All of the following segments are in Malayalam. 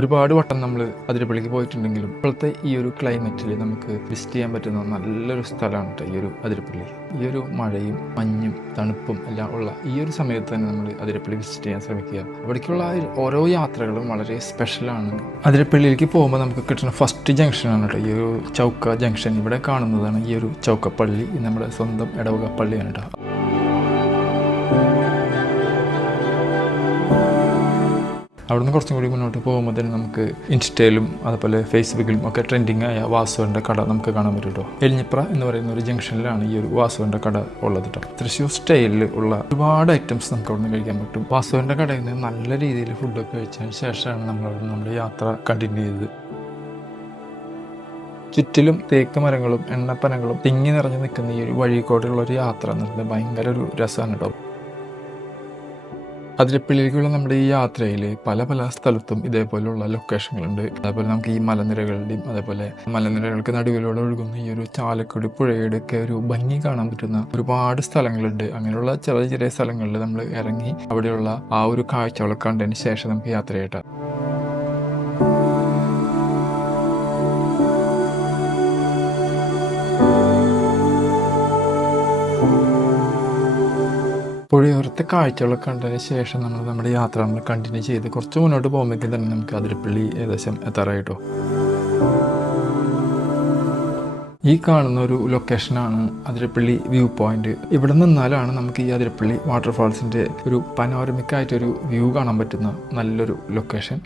ഒരുപാട് വട്ടം നമ്മൾ അതിരപ്പള്ളിക്ക് പോയിട്ടുണ്ടെങ്കിലും ഇപ്പോഴത്തെ ഈ ഒരു ക്ലൈമറ്റിൽ നമുക്ക് വിസിറ്റ് ചെയ്യാൻ പറ്റുന്ന നല്ലൊരു സ്ഥലമാണ് കേട്ടോ ഈ ഒരു അതിരപ്പള്ളി. ഈ ഒരു മഴയും മഞ്ഞും തണുപ്പും എല്ലാം ഉള്ള ഈ ഒരു സമയത്ത് തന്നെ നമ്മൾ അതിരപ്പള്ളി വിസിറ്റ് ചെയ്യാൻ ശ്രമിക്കുക. അവിടേക്കുള്ള ഓരോ യാത്രകളും വളരെ സ്പെഷ്യലാണ്. അതിരപ്പള്ളിയിലേക്ക് പോകുമ്പോൾ നമുക്ക് കിട്ടുന്ന ഫസ്റ്റ് ജംഗ്ഷനാണ് കേട്ടോ ഈ ഒരു ചൗക്ക ജംഗ്ഷൻ. ഇവിടെ കാണുന്നതാണ് ഈ ഒരു ചൗക്കപ്പള്ളി, നമ്മുടെ സ്വന്തം ഇടവക പള്ളിയാണ് കേട്ടോ. അവിടുന്ന് കുറച്ചും കൂടി മുന്നോട്ട് പോകുമ്പോൾ തന്നെ നമുക്ക് ഇൻസ്റ്റയിലും അതുപോലെ ഫേസ്ബുക്കിലും ഒക്കെ ട്രെൻഡിങ് ആയ വാസുവിൻ്റെ കട നമുക്ക് കാണാൻ പറ്റും കേട്ടോ. എലിഞ്ഞിപ്ര എന്ന് പറയുന്ന ഒരു ജംഗ്ഷനിലാണ് ഈ ഒരു വാസുവിൻ്റെ കട ഉള്ളത് കേട്ടോ. തൃശ്ശൂർ സ്റ്റൈലിൽ ഉള്ള ഒരുപാട് ഐറ്റംസ് നമുക്ക് അവിടെ നിന്ന് കഴിക്കാൻ പറ്റും. വാസുവിൻ്റെ കടയിൽ നിന്ന് നല്ല രീതിയിൽ ഫുഡൊക്കെ കഴിച്ചതിന് ശേഷമാണ് നമ്മളവിടെ നമ്മുടെ യാത്ര കണ്ടിന്യൂ ചെയ്തത്. ചുറ്റിലും തേക്ക് മരങ്ങളും എണ്ണപ്പനകളും തിങ്ങി നിറഞ്ഞു നിൽക്കുന്ന ഈ ഒരു വഴിക്കോടുള്ള ഒരു യാത്ര എന്നുള്ളത് ഭയങ്കര ഒരു രസമാണ് കേട്ടോ. അതിരപ്പള്ളിയിലേക്കുള്ള നമ്മുടെ ഈ യാത്രയിൽ പല പല സ്ഥലത്തും ഇതേപോലെയുള്ള ലൊക്കേഷനുകളുണ്ട്. അതേപോലെ നമുക്ക് ഈ മലനിരകളുടെയും അതേപോലെ മലനിരകൾക്ക് നടുവിലൂടെ ഒഴുകുന്ന ഈ ഒരു ചാലക്കുടി പുഴയുടെ ഒക്കെ ഒരു ഭംഗി കാണാൻ പറ്റുന്ന ഒരുപാട് സ്ഥലങ്ങളുണ്ട്. അങ്ങനെയുള്ള ചെറിയ ചെറിയ സ്ഥലങ്ങളിൽ നമ്മൾ ഇറങ്ങി അവിടെയുള്ള ആ ഒരു കാഴ്ചകളൊക്കെ കണ്ടതിന് ശേഷം നമുക്ക് യാത്ര ചെയ്യട്ടെ. പുഴയോരത്തെ കാഴ്ചകളൊക്കെ കണ്ടതിന് ശേഷം നമ്മുടെ യാത്ര കണ്ടിന്യൂ ചെയ്ത് കുറച്ച് മുന്നോട്ട് പോകുമ്പോഴേക്കും തന്നെ നമുക്ക് അതിരപ്പള്ളി ഏകദേശം എത്താറായിട്ടോ. ഈ കാണുന്ന ഒരു ലൊക്കേഷനാണ് അതിരപ്പള്ളി വ്യൂ പോയിന്റ്. ഇവിടെ നിന്നാലാണ് നമുക്ക് ഈ അതിരപ്പള്ളി വാട്ടർഫാൾസിൻ്റെ ഒരു പനോരമിക് ആയിട്ടൊരു വ്യൂ കാണാൻ പറ്റുന്ന നല്ലൊരു ലൊക്കേഷൻ.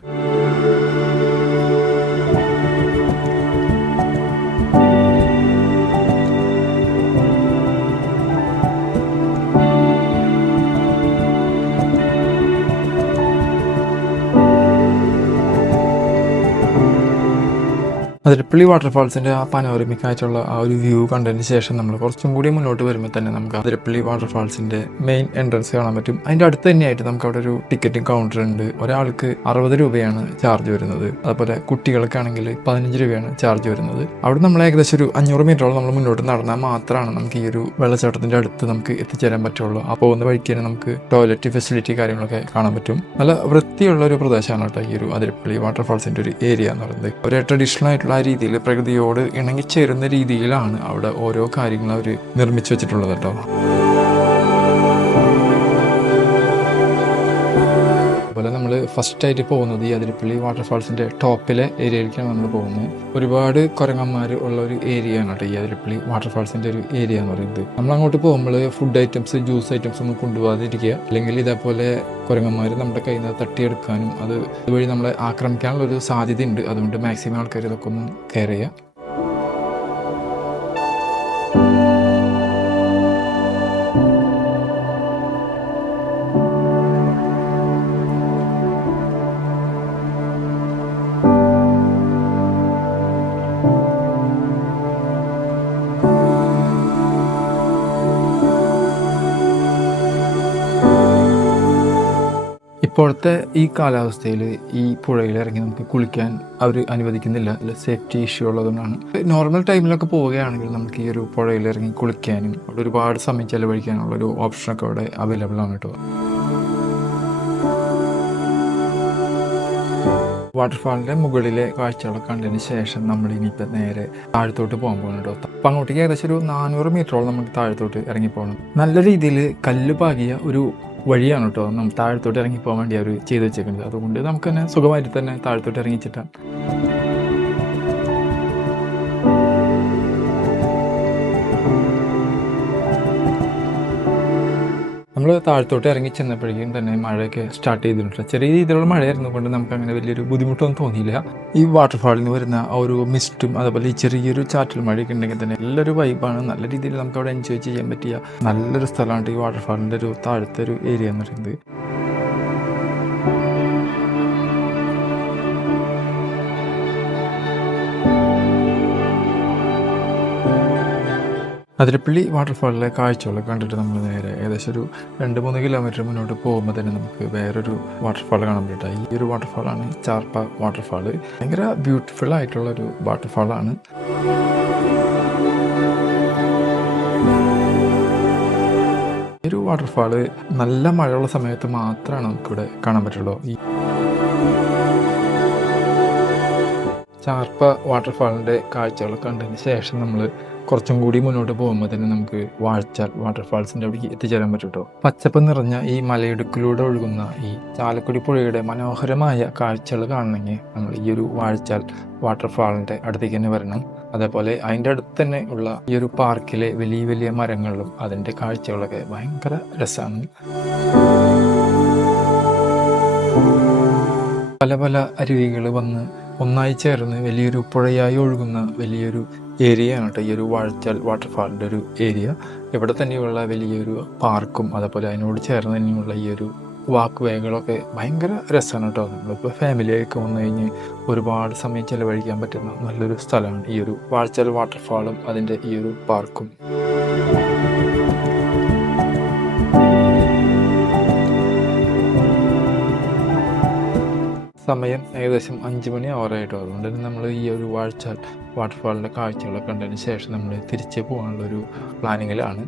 അതിരപ്പള്ളി വാട്ടർഫാൾസിൻ്റെ ആ പനോരമിക് ആയിട്ടുള്ള ആ ഒരു വ്യൂ കണ്ടതിന് ശേഷം നമ്മൾ കുറച്ചും കൂടി മുന്നോട്ട് വരുമ്പോൾ തന്നെ നമുക്ക് അതിരപ്പള്ളി വാട്ടർഫാൾസിൻ്റെ മെയിൻ എൻട്രൻസ് കാണാൻ പറ്റും. അതിൻ്റെ അടുത്ത് തന്നെയായിട്ട് നമുക്ക് അവിടെ ഒരു ടിക്കറ്റിംഗ് കൗണ്ടർ ഉണ്ട്. ഒരാൾക്ക് 60 രൂപയാണ് ചാർജ് വരുന്നത്. അതുപോലെ കുട്ടികൾക്കാണെങ്കിൽ 15 രൂപയാണ് ചാർജ് വരുന്നത്. അവിടെ നമ്മൾ ഏകദേശം ഒരു 500 മീറ്ററോളം നമ്മൾ മുന്നോട്ട് നടന്നാൽ മാത്രമാണ് നമുക്ക് ഈ ഒരു വെള്ളച്ചാട്ടത്തിൻ്റെ അടുത്ത് നമുക്ക് എത്തിച്ചേരാൻ പറ്റുള്ളൂ. ആ പോകുന്ന വഴിക്ക് തന്നെ നമുക്ക് ടോയ്ലറ്റ് ഫെസിലിറ്റി കാര്യങ്ങളൊക്കെ കാണാൻ പറ്റും. നല്ല വൃത്തിയുള്ള ഒരു പ്രദേശമാണ് കേട്ടോ ഈ ഒരു അതിരപ്പള്ളി വാട്ടർഫാൾസിൻ്റെ ഒരു ഏരിയ എന്ന് പറയുന്നത്. ഒരു ട്രഡീഷണൽ ആയിട്ടുള്ള ആ രീതിയിൽ പ്രകൃതിയോട് ഇണങ്ങിച്ചേരുന്ന രീതിയിലാണ് അവിടെ ഓരോ കാര്യങ്ങളും അവർ നിർമ്മിച്ചു വെച്ചിട്ടുള്ളത് കേട്ടോ. അതുപോലെ നമ്മൾ ഫസ്റ്റായിട്ട് പോകുന്നത് ഈ അതിരപ്പള്ളി വാട്ടർഫാൾസിൻ്റെ ടോപ്പിലെ ഏരിയയിലേക്കാണ് നമ്മൾ പോകുന്നത്. ഒരുപാട് കുരങ്ങന്മാർ ഉള്ള ഒരു ഏരിയ ആണ് കേട്ടോ ഈ അതിരപ്പള്ളി വാട്ടർഫാൾസിൻ്റെ ഒരു ഏരിയ എന്ന് പറയുന്നത്. നമ്മൾ അങ്ങോട്ട് പോകുമ്പോൾ ഫുഡ് ഐറ്റംസ്, ജ്യൂസ് ഐറ്റംസ് ഒന്നും കൊണ്ടുപോകാതിരിക്കുക. അല്ലെങ്കിൽ ഇതേപോലെ കുരങ്ങന്മാർ നമ്മുടെ കയ്യിൽ നിന്ന് തട്ടിയെടുക്കാനും അതുവഴി നമ്മളെ ആക്രമിക്കാനുള്ള ഒരു സാധ്യതയുണ്ട്. അതുകൊണ്ട് മാക്സിമം ആൾക്കാർ ഇതൊക്കെ ഒന്ന് കെയർ ചെയ്യുക. ഇപ്പോഴത്തെ ഈ കാലാവസ്ഥയിൽ ഈ പുഴയിൽ ഇറങ്ങി നമുക്ക് കുളിക്കാൻ അവർ അനുവദിക്കുന്നില്ല. സേഫ്റ്റി ഇഷ്യൂ ഉള്ളതുകൊണ്ടാണ്. നോർമൽ ടൈമിലൊക്കെ പോവുകയാണെങ്കിൽ നമുക്ക് ഈ ഒരു പുഴയിൽ ഇറങ്ങി കുളിക്കാനും അവിടെ ഒരുപാട് സമയം ചെലവഴിക്കാനുള്ള ഒരു ഓപ്ഷനൊക്കെ അവിടെ അവൈലബിൾ ആണ് കേട്ടോ. വാട്ടർഫാളിൻ്റെ മുകളിലെ കാഴ്ചകളൊക്കെ കണ്ടതിന് ശേഷം നമ്മൾ ഇനിയിപ്പോൾ നേരെ താഴത്തോട്ട് പോകാൻ പോകണം കേട്ടോ. അപ്പം അങ്ങോട്ടേക്ക് ഏകദേശം ഒരു 400 മീറ്ററോളം നമുക്ക് താഴത്തോട്ട് ഇറങ്ങിപ്പോകണം. നല്ല രീതിയിൽ കല്ല് പാകിയ ഒരു വഴിയാണ് കേട്ടോ നമ്മൾ താഴത്തോട്ട് ഇറങ്ങിപ്പോകാൻ വേണ്ടി അവർ ചെയ്ത് വെച്ചേക്കുന്നത്. അതുകൊണ്ട് നമുക്ക് തന്നെ സുഖമായിട്ട് തന്നെ താഴത്തോട്ട് ഇറങ്ങിച്ചിട്ടാണ്. നമ്മൾ താഴത്തോട്ട് ഇറങ്ങി ചെന്നപ്പോഴേക്കും തന്നെ മഴയൊക്കെ സ്റ്റാർട്ട് ചെയ്തിട്ടുണ്ട്. ചെറിയ രീതിയിലുള്ള മഴയായിരുന്നു കൊണ്ട് നമുക്ക് അങ്ങനെ വലിയൊരു ബുദ്ധിമുട്ടൊന്നും തോന്നിയില്ല. ഈ വാട്ടർഫാളിൽ നിന്ന് വരുന്ന ആ ഒരു മിസ്റ്റും അതുപോലെ ഈ ചെറിയൊരു ചാറ്റൽ മഴയൊക്കെ ഉണ്ടെങ്കിൽ തന്നെ നല്ലൊരു വൈബാണ്. നല്ല രീതിയിൽ നമുക്ക് അവിടെ എൻജോയ് ചെയ്യാൻ പറ്റിയ നല്ലൊരു സ്ഥലമാണ് ഈ വാട്ടർഫാളിൻ്റെ ഒരു താഴത്തെ ഒരു ഏരിയ എന്ന് പറയുന്നത്. അതിരപ്പള്ളി വാട്ടർഫാളിലെ കാഴ്ചകളൊക്കെ കണ്ടിട്ട് നമ്മൾ നേരെ ഏകദേശം ഒരു 2-3 കിലോമീറ്റർ മുന്നോട്ട് പോകുമ്പോൾ തന്നെ നമുക്ക് വേറൊരു വാട്ടർഫാൾ കാണാൻ പറ്റും. ഈ ഒരു വാട്ടർഫാളാണ് ചാർപ്പ വാട്ടർഫാൾ. ഭയങ്കര ബ്യൂട്ടിഫുൾ ആയിട്ടുള്ളൊരു വാട്ടർഫാളാണ്. ഈ ഒരു വാട്ടർഫാൾ നല്ല മഴയുള്ള സമയത്ത് മാത്രമാണ് നമുക്കിവിടെ കാണാൻ പറ്റുള്ളൂ. ചാർപ്പ വാട്ടർഫാളിൻ്റെ കാഴ്ചകൾ കണ്ടതിന് ശേഷം നമ്മൾ കുറച്ചും കൂടി മുന്നോട്ട് പോകുമ്പോൾ തന്നെ നമുക്ക് വാഴച്ചാൽ വാട്ടർഫാൾസിൻ്റെ അവിടേക്ക് എത്തിച്ചേരാൻ പറ്റും കേട്ടോ. പച്ചപ്പ് നിറഞ്ഞ ഈ മലയിടുക്കിലൂടെ ഒഴുകുന്ന ഈ ചാലക്കുടി പുഴയുടെ മനോഹരമായ കാഴ്ചകൾ കാണണമെങ്കിൽ നമ്മൾ ഈ ഒരു വാഴച്ചാൽ വാട്ടർഫാളിൻ്റെ അടുത്തേക്ക് തന്നെ വരണം. അതേപോലെ അതിൻ്റെ അടുത്ത് തന്നെ ഉള്ള ഈ ഒരു പാർക്കിലെ വലിയ വലിയ മരങ്ങളിലും അതിൻ്റെ കാഴ്ചകളൊക്കെ ഭയങ്കര രസമാണ്. പല പല അരുവികൾ വന്ന് ഒന്നായി ചേർന്ന് വലിയൊരു പുഴയായി ഒഴുകുന്ന വലിയൊരു ഏരിയയാണ് കേട്ടോ ഈ ഒരു വാഴച്ചാൽ വാട്ടർഫാളിൻ്റെ ഒരു ഏരിയ. ഇവിടെ തന്നെയുള്ള വലിയൊരു പാർക്കും അതേപോലെ അതിനോട് ചേർന്ന് തന്നെയുള്ള ഈ ഒരു വാക്ക് വേകളൊക്കെ ഭയങ്കര രസമാണ് കേട്ടോ. നമ്മളിപ്പോൾ ഫാമിലിയൊക്കെ വന്നു കഴിഞ്ഞ് ഒരുപാട് സമയം ചിലവഴിക്കാൻ പറ്റുന്ന നല്ലൊരു സ്ഥലമാണ് ഈ ഒരു വാഴച്ചാൽ വാട്ടർഫാളും അതിൻ്റെ ഈ ഒരു പാർക്കും. സമയം ഏകദേശം 5 മണി ആവാറായിട്ടോ. അതുകൊണ്ട് തന്നെ നമ്മൾ ഈ ഒരു വാഴച്ചാൽ വാട്ടർഫാളിൻ്റെ കാഴ്ചകളൊക്കെ കണ്ടതിന് ശേഷം നമ്മൾ തിരിച്ച് പോകാനുള്ളൊരു പ്ലാനിങ്ങിലാണ്.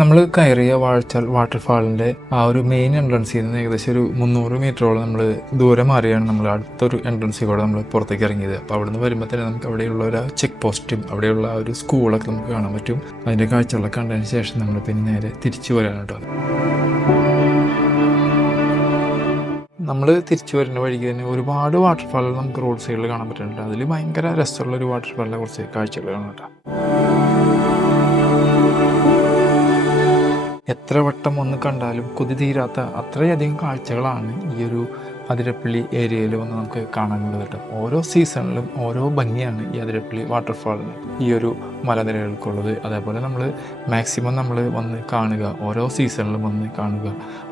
നമ്മൾ കയറിയ വാഴച്ചാൽ വാട്ടർഫാളിൻ്റെ ആ ഒരു മെയിൻ എൻട്രൻസിൽ നിന്ന് ഏകദേശം ഒരു 300 മീറ്ററോളം നമ്മൾ ദൂരം മാറിയാണ് നമ്മൾ അടുത്തൊരു എൻട്രൻസിൽ കൂടെ നമ്മൾ പുറത്തേക്ക് ഇറങ്ങിയത്. അപ്പോൾ അവിടെ നിന്ന് വരുമ്പോൾ തന്നെ നമുക്ക് അവിടെയുള്ള ഒരു ചെക്ക് പോസ്റ്റും അവിടെയുള്ള ആ ഒരു സ്കൂളൊക്കെ നമുക്ക് കാണാൻ പറ്റും. അതിൻ്റെ കാഴ്ചകളൊക്കെ കണ്ടതിന് ശേഷം നമ്മൾ പിന്നെ നേരെ തിരിച്ചു വരാൻ കേട്ടോ. നമ്മൾ തിരിച്ചു വരുന്ന വഴിക്ക് തന്നെ ഒരുപാട് വാട്ടർഫാളുകൾ നമുക്ക് റോഡ് സൈഡിൽ കാണാൻ പറ്റുന്നുണ്ട്. അതിൽ ഭയങ്കര രസമുള്ളൊരു വാട്ടർഫാളിനെ കുറച്ച് കാഴ്ചകൾ കാണാം കേട്ടോ. എത്ര വട്ടം ഒന്ന് കണ്ടാലും കൊതി തീരാത്ത അത്രയധികം കാഴ്ചകളാണ് ഈ ഒരു അതിരപ്പള്ളി ഏരിയയിൽ വന്ന് നമുക്ക് കാണാനുള്ളത് കേട്ടോ. ഓരോ സീസണിലും ഓരോ ഭംഗിയാണ് ഈ അതിരപ്പള്ളി വാട്ടർഫാളിന് ഈ ഒരു മലനിരകൾക്കുള്ളത്. അതേപോലെ നമ്മൾ മാക്സിമം നമ്മൾ വന്ന് കാണുക, ഓരോ സീസണിലും വന്ന് കാണുക,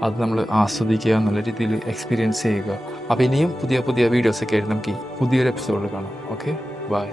അത് നമ്മൾ ആസ്വദിക്കുക, നല്ല രീതിയിൽ എക്സ്പീരിയൻസ് ചെയ്യുക. അപ്പോൾ ഇനിയും പുതിയ പുതിയ വീഡിയോസൊക്കെ ആയിട്ട് നമുക്ക് ഈ പുതിയൊരു എപ്പിസോഡിൽ കാണാം. Okay, by.